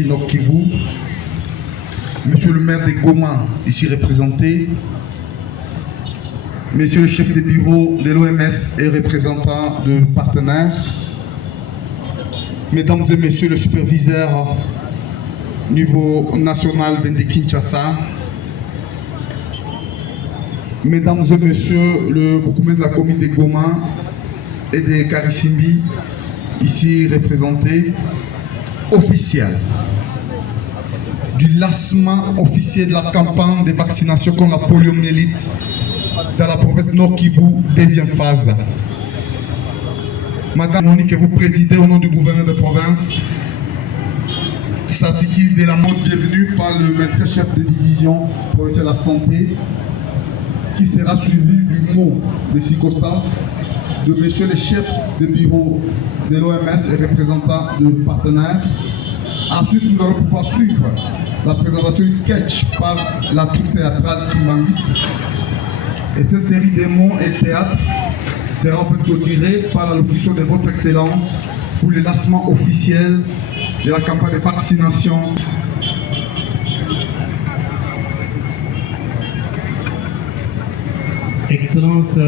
Santé Nord Kivu, Monsieur le maire de Goma, ici représenté, Monsieur le chef de bureau de l'OMS et représentant de partenaires, Mesdames et Messieurs le superviseur niveau national de Kinshasa, Mesdames et Messieurs le bourgmestre de la commune de Goma et de Karisimbi, ici représenté, officiel du lancement officiel de la campagne de vaccination contre la poliomyélite dans la province Nord Kivu, deuxième phase. Madame Monique, que vous présidez au nom du gouverneur de province, s'articule de la mode bienvenue par le médecin-chef de division provinciale de la santé, qui sera suivi du mot de circonstance de monsieur le chef de bureau de l'OMS et représentant de partenaires. Ensuite, nous allons pouvoir suivre la présentation du sketch par la troupe théâtrale Kimbangiste. Et cette série de mots et théâtre sera en fait clôturée par la locution de votre Excellence pour le lancement officiel de la campagne de vaccination. Excellence,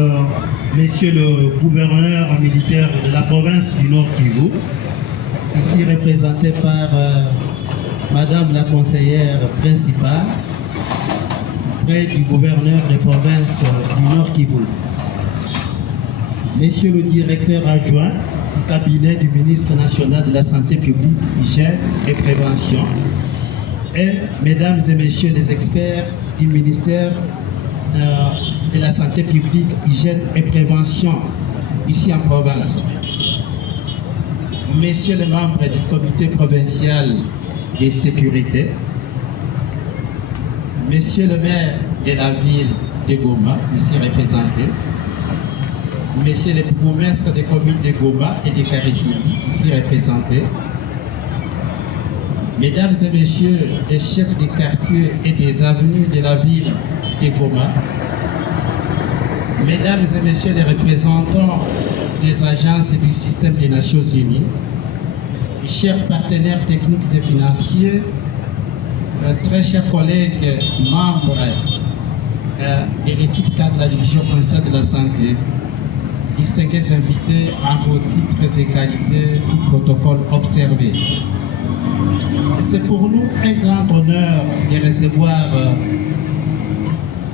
Monsieur le gouverneur militaire de la province du Nord Kivu, ici représenté par Madame la conseillère principale près du gouverneur de province du Nord Kivu, Monsieur le directeur adjoint du cabinet du ministre national de la Santé publique, Hygiène et Prévention, et Mesdames et Messieurs les experts du ministère de la Santé publique, Hygiène et Prévention, ici en province, Messieurs les membres du comité provincial de sécurité, Monsieur le maire de la ville de Goma, ici représenté, Messieurs les bourgmestres des communes de Goma et de Karisimbi, ici représentés, Mesdames et Messieurs les chefs des quartiers et des avenues de la ville de Goma, Mesdames et Messieurs les représentants des agences du système des Nations Unies, chers partenaires techniques et financiers, très chers collègues membres de l'équipe 4 de la division provinciale de la santé, distingués invités en vos titres et qualités, tout protocole observé. C'est pour nous un grand honneur de recevoir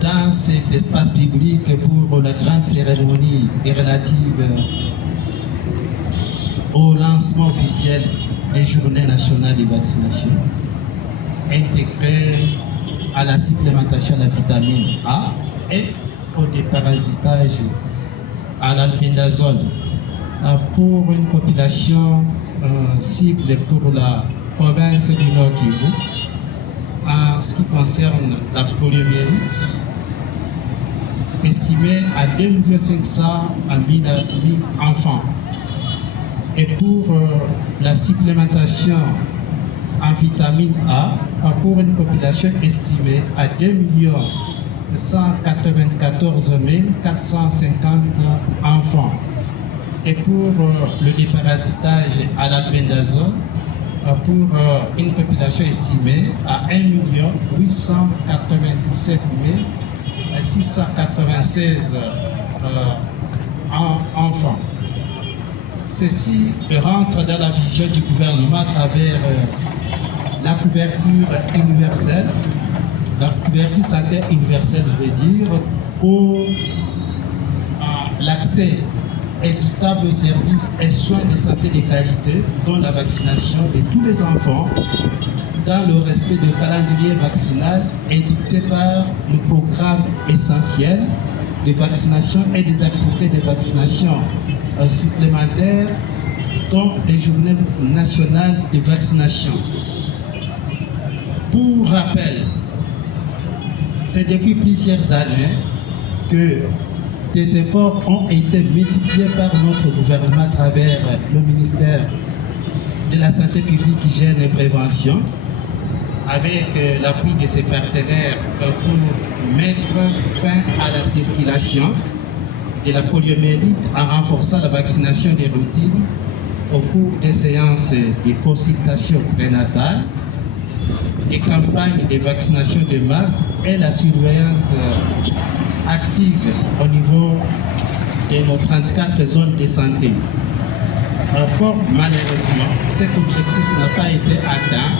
dans cet espace public pour la grande cérémonie relative au lancement officiel des journées nationales de vaccination, intégrées à la supplémentation de la vitamine A et au déparasitage à l'albendazole pour une population cible pour la province du Nord Kivu. En ce qui concerne la poliomyélite, estimée à 2 500 000 enfants. Et pour la supplémentation en vitamine A, pour une population estimée à 2 194 450 enfants. Et pour le déparasitage à l'albendazole, pour une population estimée à 1 897 696 enfants. Ceci rentre dans la vision du gouvernement à travers la couverture universelle, la couverture sanitaire universelle, je veux dire, pour l'accès équitable aux services et soins de santé de qualité, dont la vaccination de tous les enfants, dans le respect du calendrier vaccinal édicté par le programme essentiel de vaccination et des activités de vaccination supplémentaires, dont les journées nationales de vaccination. Pour rappel, c'est depuis plusieurs années que des efforts ont été multipliés par notre gouvernement à travers le ministère de la Santé publique, Hygiène et Prévention, avec l'appui de ses partenaires pour mettre fin à la circulation de la poliomyélite en renforçant la vaccination des routines au cours des séances de consultation prénatale des campagnes de vaccination de masse et la surveillance active au niveau de nos 34 zones de santé. Fort malheureusement, cet objectif n'a pas été atteint.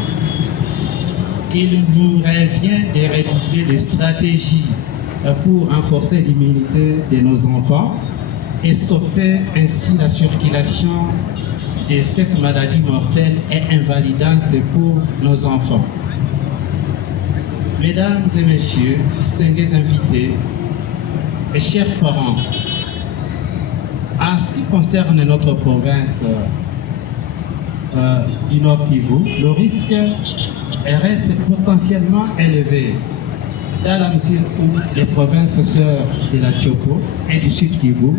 Il nous revient de redoubler des stratégies pour renforcer l'immunité de nos enfants et stopper ainsi la circulation de cette maladie mortelle et invalidante pour nos enfants. Mesdames et messieurs, distingués invités et chers parents, en ce qui concerne notre province du Nord Kivu, le risque reste potentiellement élevé dans la mesure où les provinces sœurs de la Tchoko et du Sud Kivu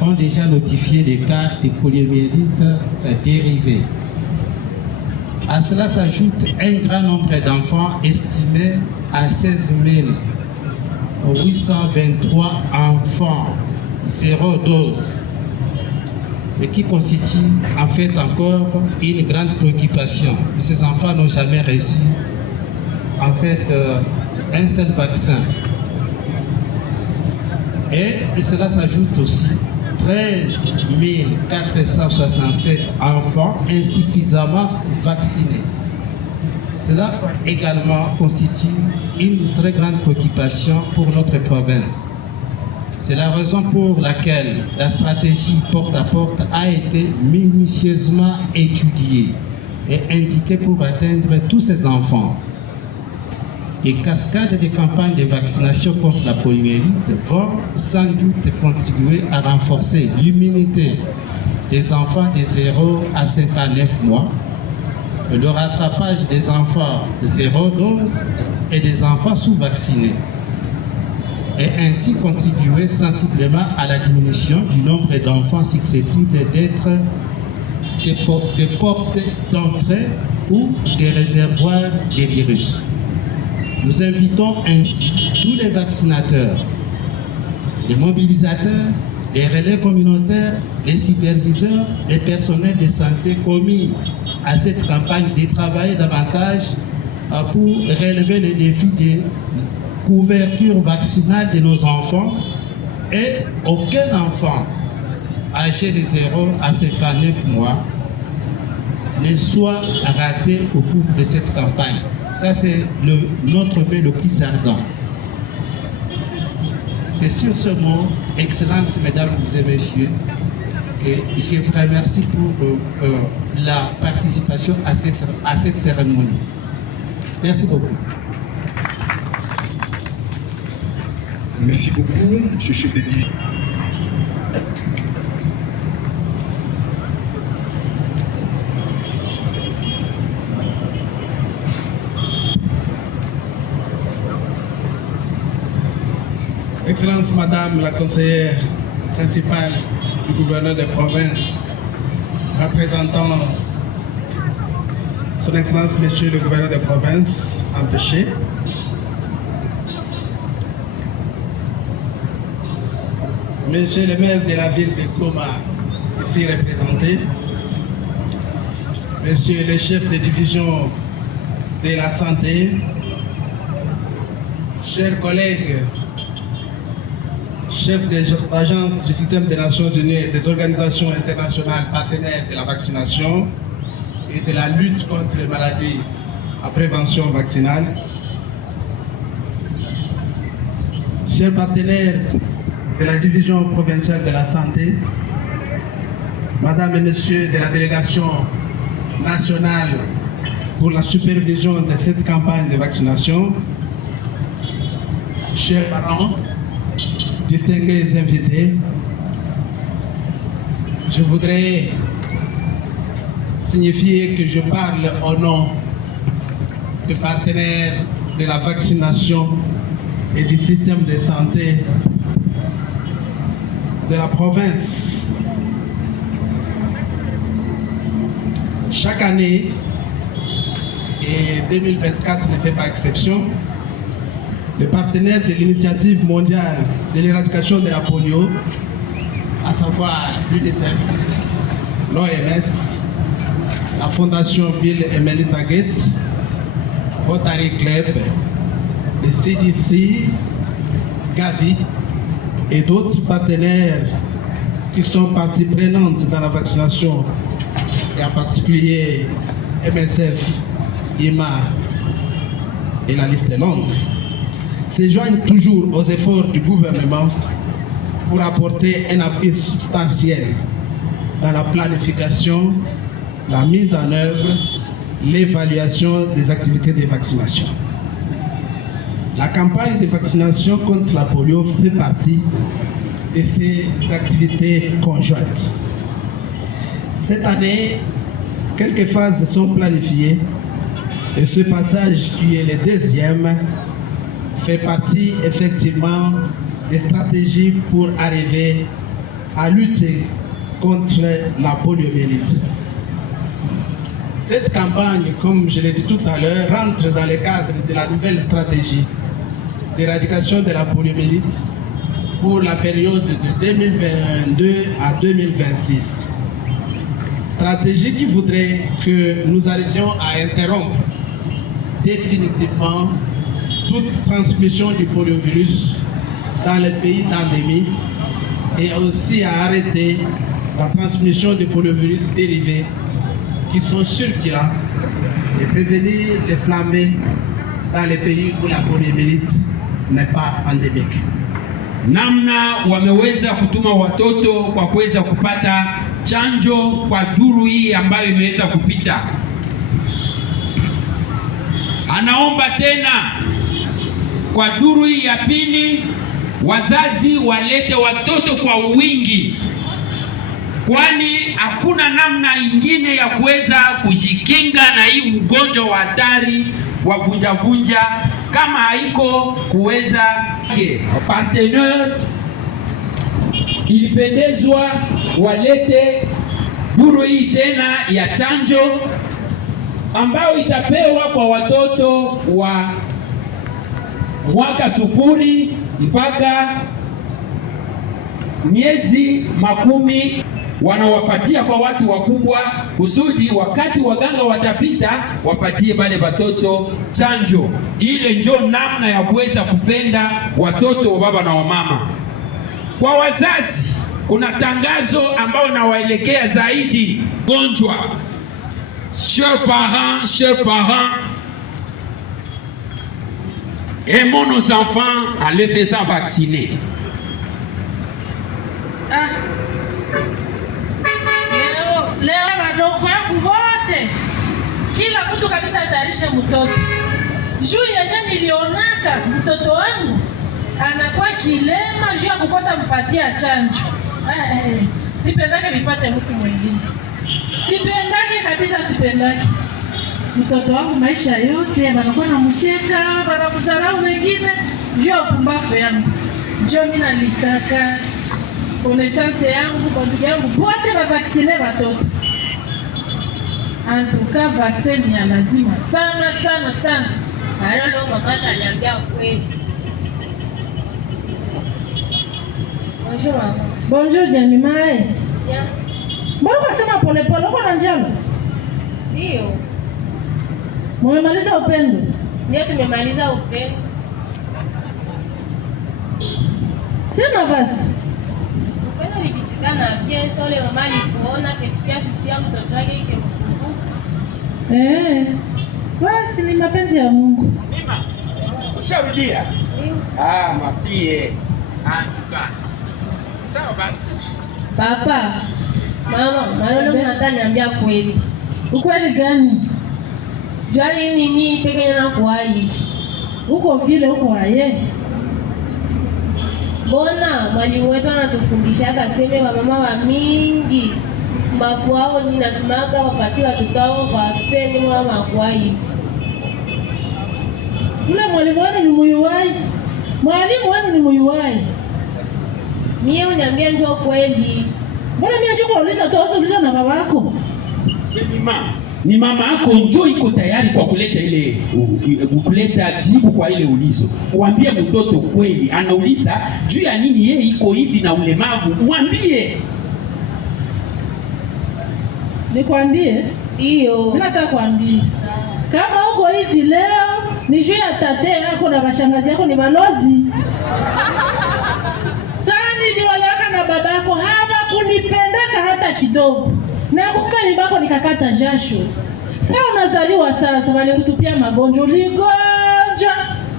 ont déjà notifié des cas de poliomyélite dérivés. À cela s'ajoute un grand nombre d'enfants estimé à 16 823 enfants zéro dose, et qui constitue en fait encore une grande préoccupation. Ces enfants n'ont jamais reçu en fait un seul vaccin. Et cela s'ajoute aussi 13 467 enfants insuffisamment vaccinés. Cela également constitue une très grande préoccupation pour notre province. C'est la raison pour laquelle la stratégie porte à porte a été minutieusement étudiée et indiquée pour atteindre tous ces enfants. Les cascades de campagnes de vaccination contre la poliomyélite vont sans doute contribuer à renforcer l'immunité des enfants de 0 à 59 mois, le rattrapage des enfants 0 dose et des enfants sous-vaccinés, et ainsi contribuer sensiblement à la diminution du nombre d'enfants susceptibles d'être des portes d'entrée ou des réservoirs des virus. Nous invitons ainsi tous les vaccinateurs, les mobilisateurs, les relais communautaires, les superviseurs, les personnels de santé commis à cette campagne de travailler davantage pour relever les défis de couverture vaccinale de nos enfants, et aucun enfant âgé de 0 à 59 mois ne soit raté au cours de cette campagne. Ça, c'est notre vœu le plus ardent. C'est sur ce mot, Excellences, Mesdames et Messieurs, que je vous remercie pour la participation à cette cérémonie. Merci beaucoup. Merci beaucoup, Monsieur le chef de division. Excellence Madame la conseillère principale du gouverneur de province, représentant Son Excellence Monsieur le gouverneur de province empêché, Monsieur le maire de la ville de Goma, ici représenté, Monsieur le chef de division de la santé, chers collègues, chefs d'agence du système des Nations Unies et des organisations internationales partenaires de la vaccination et de la lutte contre les maladies à prévention vaccinale, chers partenaires de la division provinciale de la santé, Madame et Messieurs de la délégation nationale pour la supervision de cette campagne de vaccination, chers parents, distingués invités, je voudrais signifier que je parle au nom des partenaires de la vaccination et du système de santé de la province. Chaque année, et 2024 ne fait pas exception, les partenaires de l'initiative mondiale de l'éradication de la polio, à savoir l'UNICEF, l'OMS, la Fondation Bill et Melinda Gates, Rotary Club, le CDC, Gavi et d'autres partenaires qui sont partie prenante dans la vaccination, et en particulier MSF, IMA, et la liste est longue, se joignent toujours aux efforts du gouvernement pour apporter un appui substantiel dans la planification, la mise en œuvre, l'évaluation des activités de vaccination. La campagne de vaccination contre la polio fait partie de ces activités conjointes. Cette année, quelques phases sont planifiées et ce passage, qui est le deuxième, fait partie effectivement des stratégies pour arriver à lutter contre la poliomyélite. Cette campagne, comme je l'ai dit tout à l'heure, rentre dans le cadre de la nouvelle stratégie d'éradication de la poliomyélite pour la période de 2022 à 2026. Stratégie qui voudrait que nous arrivions à interrompre définitivement toute transmission du poliovirus dans les pays d'endémie et aussi à arrêter la transmission du poliovirus dérivés qui sont circulants et prévenir les flambées dans les pays où la poliomyélite n'est pas endémique. Namna wameweza kutuma watoto kwa kuweza kupata chanjo kwa duru hii ambayo imeweza kupita. Anaomba tena kwa duru hii ya pili wazazi walete watoto kwa wingi, kwani hakuna namna ingine ya kuweza kujikinga na hii ugonjwa wa hatari wa vunja kama haiko kuweza partenaire. Ilipendezwa walete duru hii tena ya chanjo ambayo itapewa kwa watoto wa mwaka 0 mpaka miezi 10, wanawapatia kwa watu wakubwa kusudi wakati waganga watapita wapatie bale watoto chanjo. Ile njo namna ya kuweza kupenda watoto wa baba na wa mama. Kwa wazazi kuna tangazo ambao nawaelekea zaidi gonjwa. Chers parents, aimons nos enfants en les faisant vacciner. Leo wadogo wangu wote, kila mtu kabisa atayarishe mtoto. Juu yenye nilionaka mtoto wangu anakuwa kilema juu ya kukosa mpatia chanjo. Sipendake vipate mtu mwingine. Sipendake kabisa, sipendake. Mtoto wangu maisha yote wanakuwa na mcheka, wanamdharau wengine juu ya upumbavu yangu. Njoo mimi nalitaka connaissance yangu kwa ndugu yangu wote wavaksine watoto. Antuka vaccine ni lazima sana sana sana. Leo mama ataniambia kweli. Bonjour mama. Bonjour Jamimae. Yeah. Mbona unasema pole pole, uko na njala? Ndio. Mmemaliza upendo? Ndio tumemaliza upendo. Sema basi. Upendo ulipitikana bien, sole mama alikuona kesikia susia mtoto wake ikimkumbuka. Basi ni mapenzi ya Mungu. Mima, usharudia? Mapie. Antuka. Sawa basi. Papa, mama, leo mnataniambia kweli. Ukweli gani? Jali ni mimi peke yangu nakuwa hivi. Uko vile uko aye. Bona mwalimu wetu anatufundisha akasema wamama wa mingi mbafu wao ninatumaka wapatie watoto wao vaccine mama kwa hivi. Yule mwalimu wenu ni muyuwai. Mwalimu wenu ni muyuwai. Mie uniambia njoo kweli. Mbona mimi njoo kuuliza tu uliza na baba yako? Ni mama yako njoo iko tayari kwa kuleta ile kuleta jibu kwa ile ulizo. Mwambie mtoto kweli, anauliza juu ya nini yeye iko hivi na ulemavu. Mwambie. Nikwambie? Ndio. Mimi nataka kuambia. Kama uko hivi leo Ni juu ya tate yako na bashangazi yako ni balozi. Sasa nilioleka na babako hawakunipendaka hata kidogo. Na kumbe nibako nikakata jasho. Sasa unazaliwa sasa walikutupia magonjwa ligonjwa.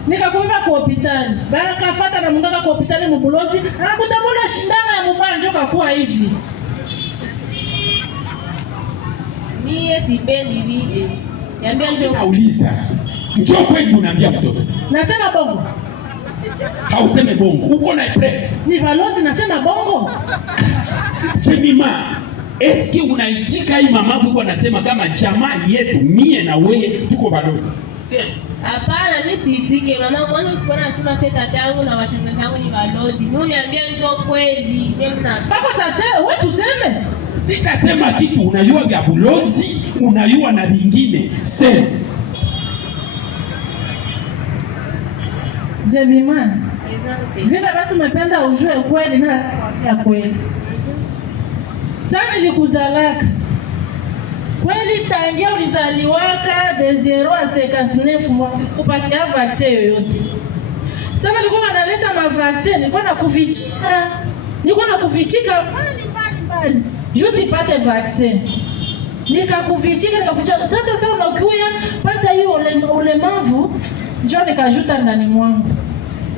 Nikakubeba kwa hospitali. Baraka fata na mungaka kwa hospitali mubulozi, anakutamula shindana ya mubanjo kakuwa hivi. Mie sipendi vile. Niambia njoo. Nauliza. Njoo kweli unaambia mtoto. Nasema bongo. Hauseme bongo. Uko na preve. Ni balozi nasema bongo. Jemima, eski unaitika hii mamako uko nasema kama jamaa yetu mie na wewe tuko balozi? Hapana, mimi siitike. Mama kwanza usipoona nasema tata yangu na washangazi yangu ni balozi. Mimi niambia njoo kweli. Mimi na Papa sasa wewe useme. Sitasema kitu, unajua vya bulozi, unajua na vingine. Sema. Jemima. Vile basi umependa ujue kweli na ya kweli. Sasa nilikuzalaka. Kweli tangia ulizaliwaka de 0 à 59 mois kupatia vaccine yoyote. Sasa nilikuwa wanaleta mavaccine, nilikuwa nakufichika. Nilikuwa nakufichika mbali. Juste ipate vaccine. Nikakufichika. Sasa unakuya pata hiyo ulemavu njoo nikajuta ndani mwangu.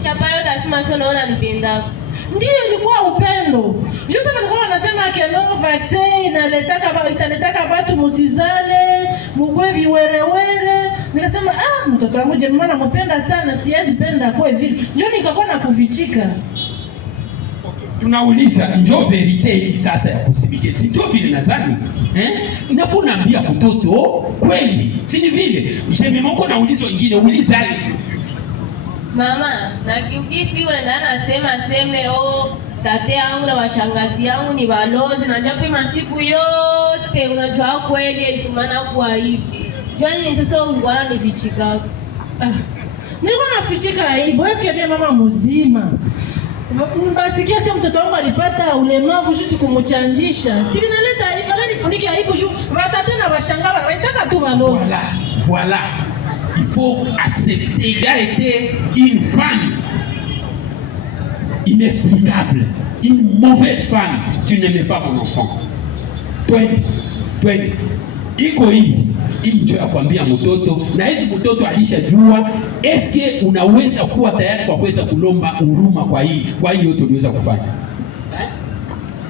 Chapalo tasema sio naona nipenda. Ndiyo ilikuwa upendo. Juste nilikuwa wanasema keno vaccine italetaka watu musizale, mugwe biwerewere. Nikasema mtoto wangu Jemima nampenda sana, siwezi penda kwa vile. Njoo nikakuwa nakufichika. Tunauliza ndio verite sasa ya kusimike. Si ndio vile nadhani? Unapo naambia mtoto kweli. Si ni vile. Jemima uko na ulizo wengine uliza. Mama, na kiukisi unaenda nasema aseme tate yangu na washangazi yangu ni balozi na japo masiku yote unajua kweli ilitumana kwa hivi. Jwani sasa ulikuwa unanifichika. Nilikuwa nafichika aibu. Eske pia mama mzima. Mbasikia sasa mtoto wangu alipata ulemavu juste kumchanjisha. Si vinaleta ifala nifunike aibu juu watate na washangaba waitaka tu balozi. Voilà. Il faut accepter. Il a été une femme inexplicable, une mauvaise femme. Tu n'aimais pas mon enfant. Twende. Iko hivi. Hii ndio ya kuambia mtoto na hivi mtoto alishajua eske unaweza kuwa tayari kwa kuweza kulomba huruma kwa hii yote uliweza kufanya.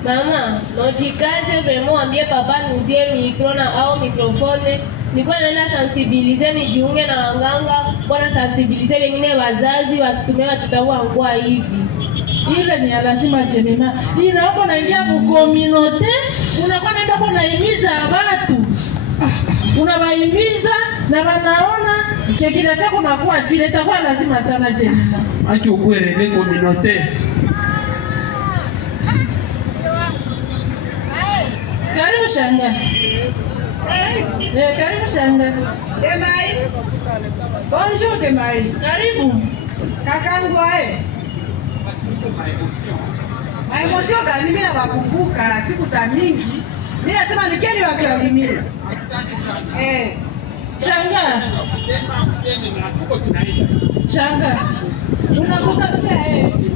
Mama, nojikaze vraiment ambie papa nuzie micro na au microphone. Nilikuwa naenda sensibiliser nijiunge na wanganga, bwana sensibiliser wengine wazazi wasitumie watoto wangu hivi. Ile ni lazima Jemima. Ninaomba naingia kwa community, unakuwa naenda kwa naimiza watu. Unawahimiza na wanaona kile chako nakuwa vile itakuwa lazima sana Jemima. Acha ukweli ni community. Karibu shanga. Karibu shanga. Demai. Bonjour Demai. Karibu. Kakangu ae. Maemosio gani mimi nawakumbuka siku za mingi. Mimi nasema nikeni wasalimie. Shanga. Shanga.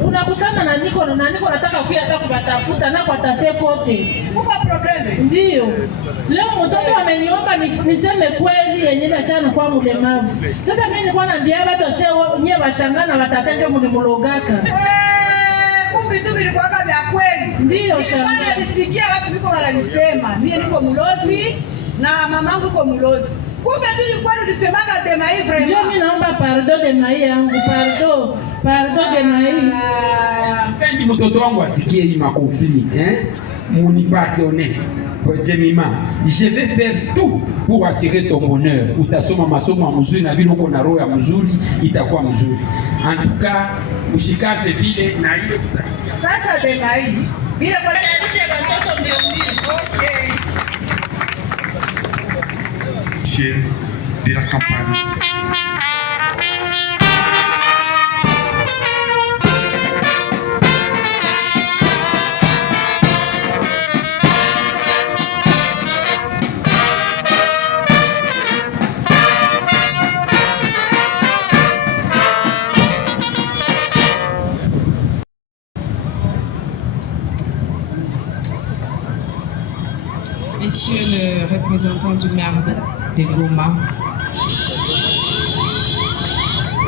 Unakutana na niko nataka kuya hata kubatafuta na kwa tate kote. Kupa probleme. Ndio. Leo mtoto ameniomba niseme kweli yenye na chana kwa mlemavu. Sasa mimi nilikuwa naambia watu sio nyewe washangana watate ndio mlimlogaka. Kumbe tu vilikuwa vya kweli. Ndio shanga. Nilisikia watu biko wanalisema. Mimi niko mulozi na mamangu iko mulozi. Kumbe tu nilikuwa nilisemaga Demai vraiment. Ndio mimi naomba pardon Demai yangu, pardon Demai. Pendi mtoto wangu asikie hii makonflit, Munipardonner. Jemima, je vais faire tout pour assurer ton bonheur. Utasoma masomo mzuri na vile uko na roho ya mzuri itakuwa mzuri. En tout cas, ushikaze vile na ile kusaidia. Sasa Demai, bila kwa Tayarisha watoto mbio. okay. De la campagne. Monsieur le représentant du maire de Goma,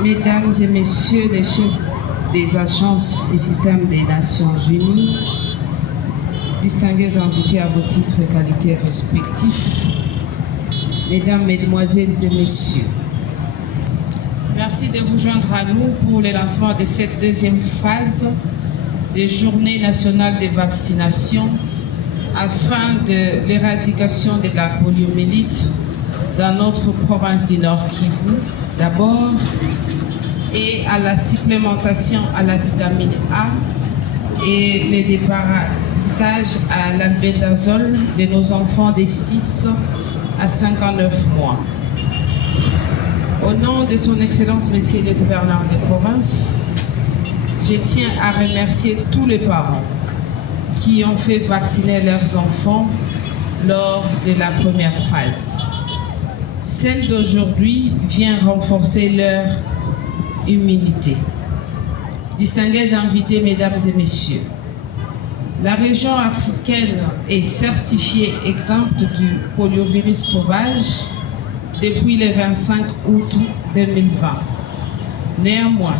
Mesdames et Messieurs les chefs des agences du système des Nations Unies, distingués invités à vos titres et qualités respectifs, Mesdames, Mesdemoiselles et Messieurs, merci de vous joindre à nous pour le lancement de cette deuxième phase des Journées nationales de vaccination afin de l'éradication de la poliomyélite dans notre province du Nord Kivu d'abord, et à la supplémentation à la vitamine A et le déparasitage à l'albendazole de nos enfants de 6 à 59 mois. Au nom de son Excellence, Monsieur le gouverneur de province, je tiens à remercier tous les parents qui ont fait vacciner leurs enfants lors de la première phase. Celle d'aujourd'hui vient renforcer leur immunité. Distingués invités, Mesdames et Messieurs, la région africaine est certifiée exempte du poliovirus sauvage depuis le 25 août 2020. Néanmoins,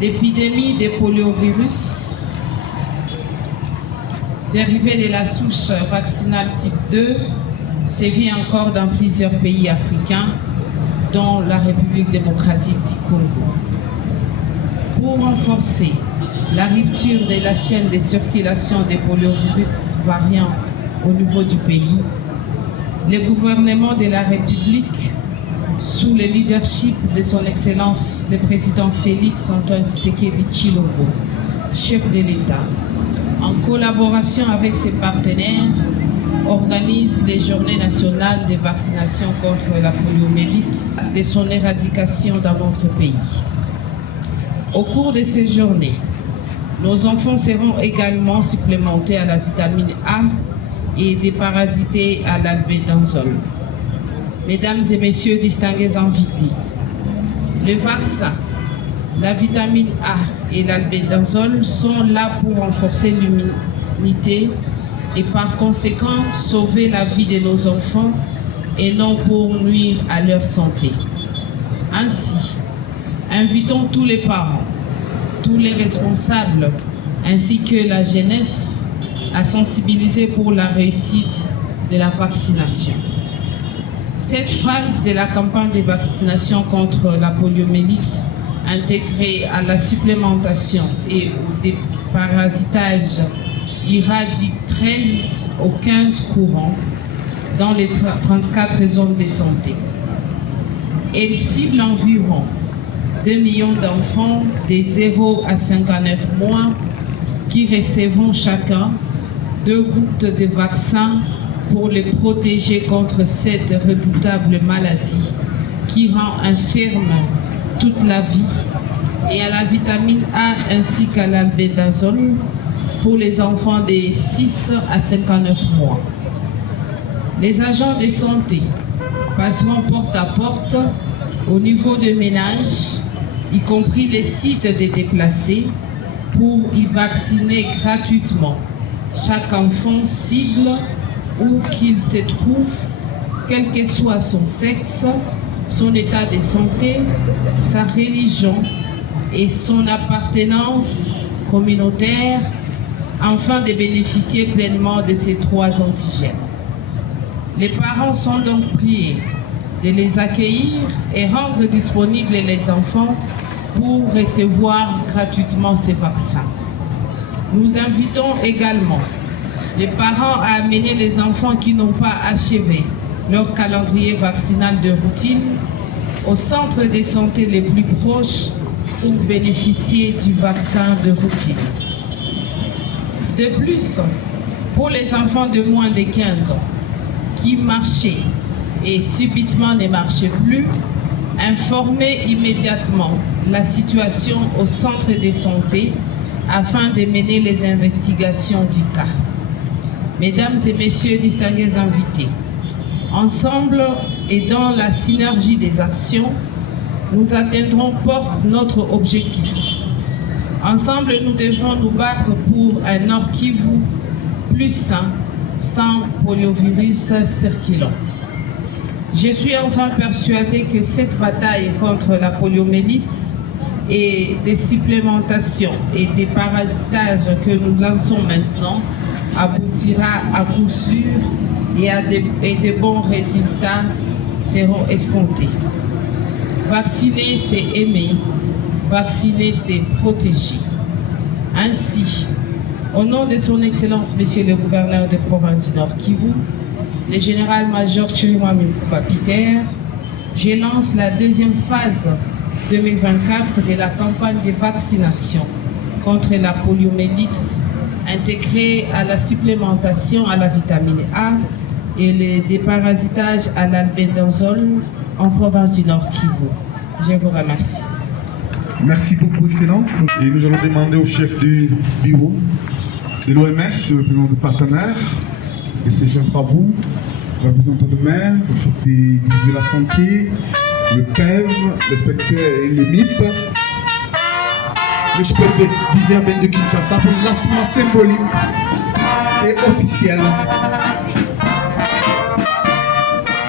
l'épidémie de poliovirus dérivée de la souche vaccinale type 2 sévit encore dans plusieurs pays africains, dont la République démocratique du Congo. Pour renforcer la rupture de la chaîne de circulation des poliovirus variants au niveau du pays, le gouvernement de la République, sous le leadership de son Excellence le président Félix Antoine Tshisekedi Tshilombo, chef de l'État, en collaboration avec ses partenaires, organise les journées nationales de vaccination contre la poliomyélite et son éradication dans notre pays. Au cours de ces journées, nos enfants seront également supplémentés à la vitamine A et déparasités à l'albendazole. Mesdames et Messieurs distingués invités, le vaccin, la vitamine A et l'albendazole sont là pour renforcer l'immunité et par conséquent sauver la vie de nos enfants et non pour nuire à leur santé. Ainsi, invitons tous les parents, tous les responsables ainsi que la jeunesse à sensibiliser pour la réussite de la vaccination. Cette phase de la campagne de vaccination contre la poliomyélite intégrée à la supplémentation et au déparasitage ira du 13 au 15 courant dans les 34 zones de santé. Elle cible environ 2 millions d'enfants de 0 à 59 mois qui recevront chacun 2 gouttes de vaccin pour les protéger contre cette redoutable maladie qui rend infirme toute la vie, et à la vitamine A ainsi qu'à l'albendazole pour les enfants de 6 à 59 mois. Les agents de santé passeront porte à porte au niveau des ménages, y compris les sites des déplacés, pour y vacciner gratuitement chaque enfant cible où qu'il se trouve, quel que soit son sexe, son état de santé, sa religion et son appartenance communautaire, afin de bénéficier pleinement de ces 3 antigènes. Les parents sont donc priés de les accueillir et rendre disponibles les enfants pour recevoir gratuitement ces vaccins. Nous invitons également les parents à amener les enfants qui n'ont pas achevé leur calendrier vaccinal de routine au centre de santé les plus proches pour bénéficier du vaccin de routine. De plus, pour les enfants de moins de 15 ans qui marchaient et subitement ne marchaient plus, informer immédiatement la situation au centre de santé afin de mener les investigations du cas. Mesdames et Messieurs distingués invités, ensemble et dans la synergie des actions, nous atteindrons notre objectif. Ensemble, nous devons nous battre pour un Nord Kivu plus sain, sans poliovirus circulant. Je suis enfin persuadée que cette bataille contre la poliomyélite et des supplémentations et des parasitages que nous lançons maintenant aboutira à coup sûr et de bons résultats seront escomptés. Vacciner, c'est aimer. Vacciner, c'est protéger. Ainsi, au nom de son Excellence, Monsieur le Gouverneur de province du Nord Kivu, le général-major Chirimwami Mkuba Peter, je lance la deuxième phase 2024 de la campagne de vaccination contre la poliomyélite intégrée à la supplémentation à la vitamine A et le déparasitage à l'albendazole en province du Nord Kivu. Je vous remercie. Merci beaucoup, Excellence. Et nous allons demander au chef du bureau de l'OMS, le représentant du partenaire, de ces jeunes travaux, le représentant de maire, le chef de la santé, le PEV, l'inspecteur et le MIP, le superviseur de Kinshasa pour le lancement symbolique et officiel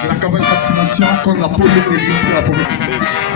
de la campagne de vaccination contre la poliomyélite et la pauvreté.